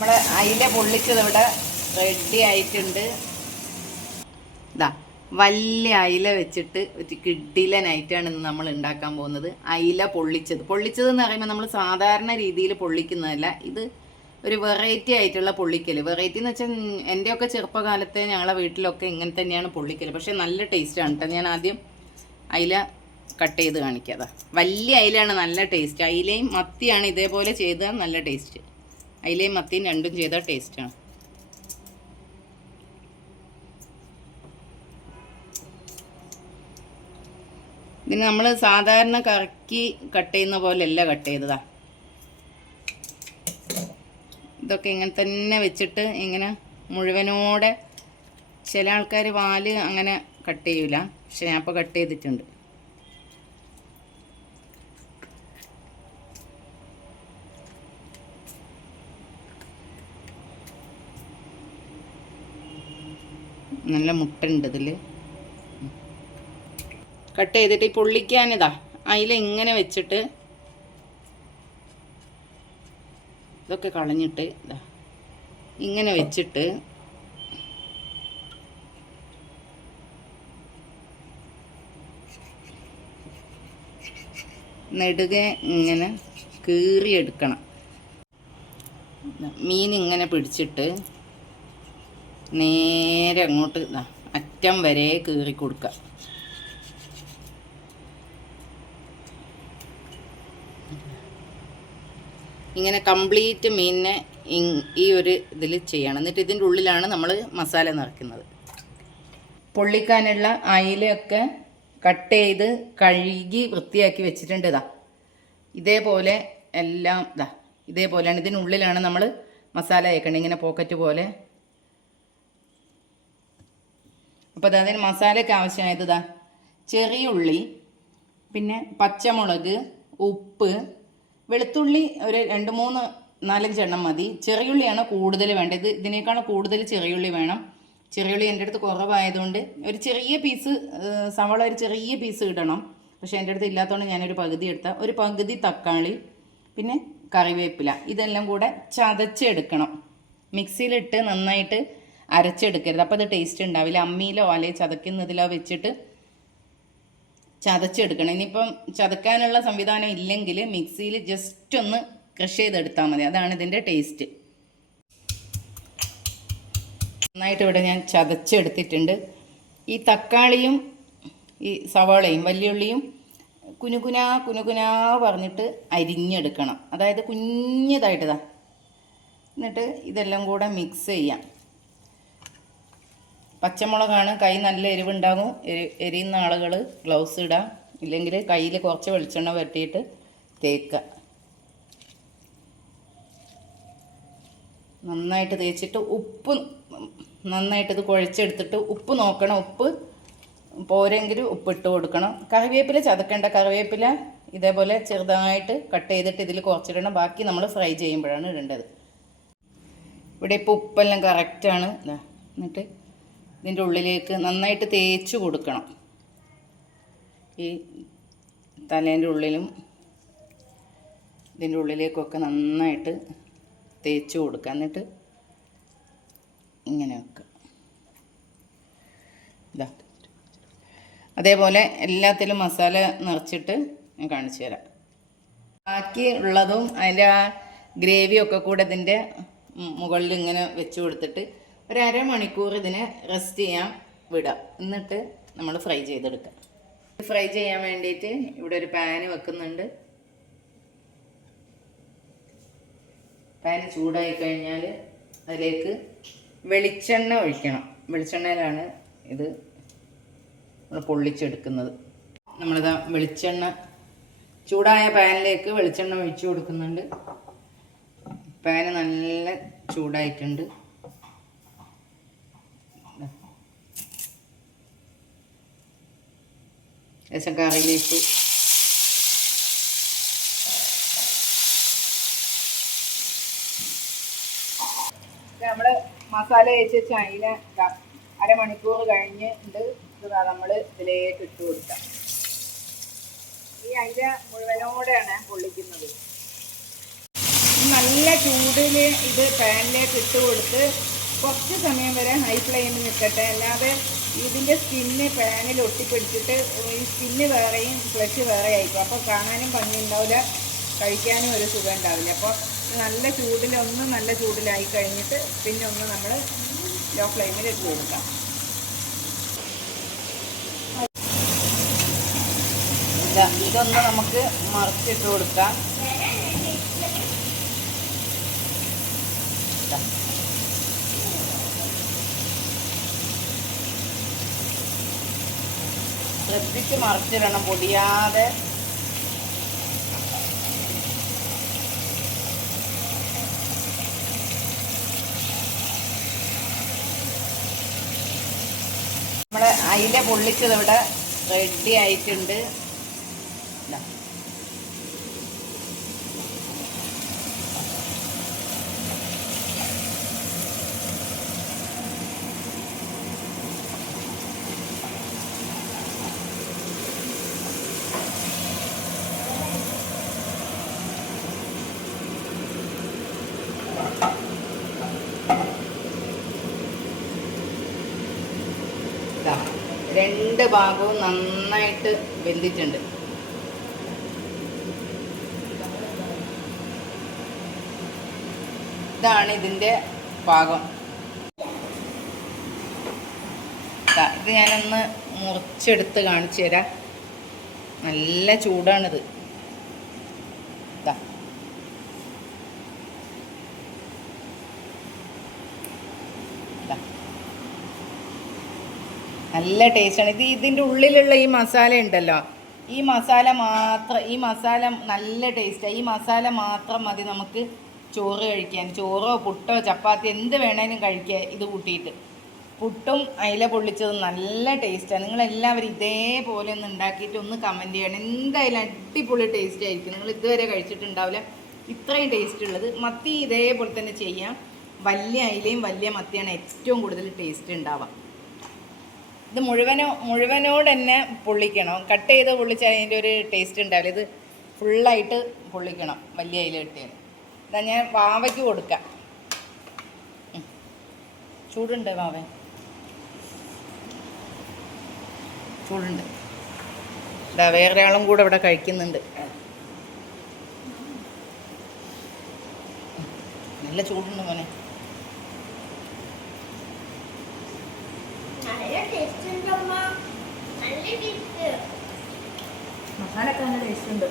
നമ്മളെ അയില പൊള്ളിച്ചത് ഇവിടെ റെഡി ആയിട്ടുണ്ട്. ഇതാ വലിയ അയില വെച്ചിട്ട് ഒരു കിഡിലനായിട്ടാണ് ഇന്ന് നമ്മൾ ഉണ്ടാക്കാൻ പോകുന്നത്. അയില പൊള്ളിച്ചത് എന്ന് പറയുമ്പോൾ നമ്മൾ സാധാരണ രീതിയിൽ പൊള്ളിക്കുന്നതല്ല, ഇത് ഒരു വെറൈറ്റി ആയിട്ടുള്ള പൊള്ളിക്കൽ. വെറൈറ്റി എന്ന് വെച്ചാൽ എൻ്റെയൊക്കെ ചെറുപ്പകാലത്തെ ഞങ്ങളെ വീട്ടിലൊക്കെ ഇങ്ങനെ തന്നെയാണ് പൊള്ളിക്കൽ. പക്ഷേ നല്ല ടേസ്റ്റാണ് കേട്ടോ. ഞാൻ ആദ്യം അയില കട്ട് ചെയ്ത് കാണിക്കാതെ. വലിയ അയിലാണ് നല്ല ടേസ്റ്റ്. അയിലയും മത്തിയാണ് ഇതേപോലെ ചെയ്താൽ നല്ല ടേസ്റ്റ്. അയിലയും മത്തിയും രണ്ടും ചെയ്താൽ ടേസ്റ്റാണ്. ഇതിന് നമ്മൾ സാധാരണ കറക്കി കട്ട് ചെയ്യുന്ന പോലെയല്ല കട്ട് ചെയ്തതാ. ഇതൊക്കെ ഇങ്ങനെ തന്നെ വെച്ചിട്ട് ഇങ്ങനെ മുഴുവനോടെ, ചില ആൾക്കാർ വാല് അങ്ങനെ കട്ട് ചെയ്യൂല, പക്ഷെ ഞാൻ ഇപ്പോൾ കട്ട് ചെയ്തിട്ടുണ്ട്. നല്ല മുട്ടുണ്ട് ഇതിൽ. കട്ട് ചെയ്തിട്ട് ഈ പൊള്ളിക്കാനിതാ അതിൽ ഇങ്ങനെ വെച്ചിട്ട് ഇതൊക്കെ കളഞ്ഞിട്ട് ഇതാ ഇങ്ങനെ വെച്ചിട്ട് നെടുകെ ഇങ്ങനെ കീറിയെടുക്കണം. മീൻ ഇങ്ങനെ പിടിച്ചിട്ട് നേരെ അങ്ങോട്ട് അറ്റം വരെ കീറി കൊടുക്കുക. ഇങ്ങനെ കംപ്ലീറ്റ് മീനിനെ ഈ ഒരു ഇതിൽ ചെയ്യണം. എന്നിട്ട് ഇതിൻ്റെ ഉള്ളിലാണ് നമ്മൾ മസാല നിറയ്ക്കുന്നത്. പൊള്ളിക്കാനുള്ള അയിലയൊക്കെ കട്ട് ചെയ്ത് കഴുകി വൃത്തിയാക്കി വെച്ചിട്ടുണ്ട്. ഇതേപോലെ എല്ലാം ഇതേപോലെയാണ്. ഇതിനുള്ളിലാണ് നമ്മൾ മസാല തേക്കേണ്ടത്, ഇങ്ങനെ പോക്കറ്റ് പോലെ. അപ്പോൾ അതിന് മസാലയ്ക്ക് ആവശ്യമായത് ചെറിയ ഉള്ളി, പിന്നെ പച്ചമുളക്, ഉപ്പ്, വെളുത്തുള്ളി ഒരു 2-3-4 എണ്ണം മതി. ചെറിയുള്ളിയാണ് കൂടുതൽ വേണ്ടത്. ഇതിനേക്കാൾ കൂടുതൽ ചെറിയുള്ളി വേണം. ചെറിയുള്ളി എൻ്റെ അടുത്ത് കുറവായതുകൊണ്ട് ഒരു ചെറിയ പീസ് സവാള, ഒരു ചെറിയ പീസ് ഇടണം. പക്ഷേ എൻ്റെ അടുത്ത് ഇല്ലാത്തതുകൊണ്ട് ഞാനൊരു പകുതി എടുത്ത, ഒരു പകുതി തക്കാളി, പിന്നെ കറിവേപ്പില, ഇതെല്ലാം കൂടെ ചതച്ചെടുക്കണം. മിക്സിയിലിട്ട് നന്നായിട്ട് അരച്ചെടുക്കരുത്, അപ്പോൾ അത് ടേസ്റ്റ് ഉണ്ടാവില്ല. അമ്മിയിലോ അല്ലെങ്കിൽ ചതക്കുന്നതിലോ വെച്ചിട്ട് ചതച്ചെടുക്കണം. ഇനിയിപ്പം ചതക്കാനുള്ള സംവിധാനം ഇല്ലെങ്കിൽ മിക്സിയിൽ ജസ്റ്റ് ഒന്ന് ക്രഷ് ചെയ്തെടുത്താൽ മതി, അതാണ് ഇതിൻ്റെ ടേസ്റ്റ്. നന്നായിട്ട് ഇവിടെ ഞാൻ ചതച്ചെടുത്തിട്ടുണ്ട്. ഈ തക്കാളിയും ഈ സവാളയും വലിയുള്ളിയും കുനുകുനാ പറഞ്ഞിട്ട് അരിഞ്ഞെടുക്കണം. അതായത് കുഞ്ഞതായിട്ടതാ. എന്നിട്ട് ഇതെല്ലാം കൂടെ മിക്സ് ചെയ്യാം. പച്ചമുളകാണ്, കൈ നല്ല എരിവുണ്ടാകും. എരിയുന്ന ആളുകൾ ഗ്ലൗസ് ഇടാം, ഇല്ലെങ്കിൽ കയ്യിൽ കുറച്ച് വെളിച്ചെണ്ണ വരട്ടിയിട്ട് തേക്കുക. നന്നായിട്ട് തേച്ചിട്ട് ഉപ്പ് നന്നായിട്ട് ഇത് കുഴച്ചെടുത്തിട്ട് ഉപ്പ് നോക്കണം. ഉപ്പ് പോരെങ്കിൽ ഉപ്പിട്ട് കൊടുക്കണം. കറിവേപ്പില ചതക്കേണ്ട. കറിവേപ്പില ഇതേപോലെ ചെറുതായിട്ട് കട്ട് ചെയ്തിട്ട് ഇതിൽ കുറച്ചിടണം. ബാക്കി നമ്മൾ ഫ്രൈ ചെയ്യുമ്പോഴാണ് ഇടേണ്ടത്. ഇവിടെ ഇപ്പോൾ ഉപ്പെല്ലാം കറക്റ്റാണ്. എന്നിട്ട് ഇതിൻ്റെ ഉള്ളിലേക്ക് നന്നായിട്ട് തേച്ച് കൊടുക്കണം. ഈ തലേൻ്റെ ഉള്ളിലും ഇതിൻ്റെ ഉള്ളിലേക്കൊക്കെ നന്നായിട്ട് തേച്ച് കൊടുക്കുക. എന്നിട്ട് ഇങ്ങനെ വെക്കുക. അതേപോലെ എല്ലാത്തിലും മസാല നിറച്ചിട്ട് ഞാൻ കാണിച്ചു തരാം. ബാക്കി ഉള്ളതും അതിൻ്റെ ആ ഗ്രേവിയൊക്കെ കൂടെ ഇതിൻ്റെ മുകളിൽ ഇങ്ങനെ വെച്ച് കൊടുത്തിട്ട് ഒരു അരമണിക്കൂർ ഇതിനെ റെസ്റ്റ് ചെയ്യാൻ വിടുക. എന്നിട്ട് നമ്മൾ ഫ്രൈ ചെയ്തെടുക്കുക. ഫ്രൈ ചെയ്യാൻ വേണ്ടിയിട്ട് ഇവിടെ ഒരു പാന് വെക്കുന്നുണ്ട്. പാന് ചൂടായി കഴിഞ്ഞാൽ അതിലേക്ക് വെളിച്ചെണ്ണ ഒഴിക്കണം. വെളിച്ചെണ്ണയിലാണ് ഇത് നമ്മൾ പൊള്ളിച്ചെടുക്കുന്നത്. നമ്മളിതാ വെളിച്ചെണ്ണ ചൂടായ പാനിലേക്ക് വെളിച്ചെണ്ണ ഒഴിച്ചു കൊടുക്കുന്നുണ്ട്. പാന് നല്ല ചൂടായിട്ടുണ്ട്. ലേശം കറിയിലേക്ക് നമ്മൾ മസാല തേച്ച് വെച്ച അയില അരമണിക്കൂർ കഴിഞ്ഞിട്ട് ഇത് നമ്മൾ ഇതിലേക്ക് ഇട്ട് കൊടുക്കാം. ഈ അയില മുഴുവനോടെയാണ് പൊള്ളിക്കുന്നത്. നല്ല ചൂടിൽ ഇത് പാനിലേക്ക് ഇട്ട് കൊടുത്ത് കുറച്ച് സമയം വരെ ഹൈ ഫ്ലെയിമിൽ നിൽക്കട്ടെ. അല്ലാതെ ഇതിൻ്റെ സ്കിന്ന് പാനിൽ ഒട്ടിപ്പിടിച്ചിട്ട് ഈ സ്കിന്ന് വേറെയും ഫ്ലഷ് വേറെ ആയിരിക്കും. അപ്പോൾ കാണാനും ഭംഗി ഉണ്ടാവില്ല, കഴിക്കാനും ഒരു സുഖം ഉണ്ടാവില്ല. അപ്പോൾ നല്ല ചൂടിലായി കഴിഞ്ഞിട്ട് പിന്നെ ഒന്ന് നമ്മൾ ലോ ഫ്ലെയിമിൽ ഇട്ട് കൊടുക്കാം. ഇതൊന്ന് നമുക്ക് മറിച്ചിട്ട് കൊടുക്കാം. ശ്രദ്ധിച്ച് മറിച്ചിടണം, പൊടിയാതെ. നമ്മളെ അയില പൊള്ളിച്ചത് ഇവിടെ റെഡി ആയിട്ടുണ്ട്. രണ്ട് ഭാഗവും നന്നായിട്ട് വെന്തിട്ടുണ്ട്. ഇതാണ് ഇതിൻ്റെ പാകം. ഇത് ഞാനൊന്ന് മുറിച്ചെടുത്ത് കാണിച്ചു തരാം. നല്ല ചൂടാണിത്. നല്ല ടേസ്റ്റാണ് ഇത്. ഇതിൻ്റെ ഉള്ളിലുള്ള ഈ മസാല ഉണ്ടല്ലോ, ഈ മസാല നല്ല ടേസ്റ്റാണ്. ഈ മസാല മാത്രം മതി നമുക്ക് ചോറ് കഴിക്കാൻ. ചോറോ പുട്ടോ ചപ്പാത്തി എന്ത് വേണേലും കഴിക്കുക ഇത് കൂട്ടിയിട്ട്. പുട്ടും അയില പൊള്ളിച്ചതും നല്ല ടേസ്റ്റാണ്. നിങ്ങളെല്ലാവരും ഇതേപോലെ ഒന്ന് ഉണ്ടാക്കിയിട്ട് ഒന്ന് കമൻറ്റ് ചെയ്യണം. എന്തായാലും അടിപൊളി ടേസ്റ്റ് ആയിരിക്കും. നിങ്ങൾ ഇതുവരെ കഴിച്ചിട്ടുണ്ടാവില്ല ഇത്രയും ടേസ്റ്റ് ഉള്ളത്. മത്തി ഇതേപോലെ തന്നെ ചെയ്യാം. വലിയ അയിലയും വലിയ മത്തിയാണ് ഏറ്റവും കൂടുതൽ ടേസ്റ്റ് ഉണ്ടാവുക. ഇത് മുഴുവനോട് തന്നെ പൊള്ളിക്കണം. കട്ട് ചെയ്ത് പൊള്ളിച്ചാൽ അതിൻ്റെ ഒരു ടേസ്റ്റ് ഉണ്ടാവില്ല. ഇത് ഫുള്ളായിട്ട് പൊള്ളിക്കണം വലിയ അയില കിട്ടിയാൽ. ഇതാ ഞാൻ വാവയ്ക്ക് കൊടുക്കാം. ചൂടുണ്ട് വാവ, ചൂടുണ്ട്. ഇതാ വേറൊരാളും കൂടെ ഇവിടെ കഴിക്കുന്നുണ്ട്. നല്ല ചൂടുണ്ട് മോനെ. മസാലൊക്കെ നല്ല ടേസ്റ്റ് ഉണ്ട്.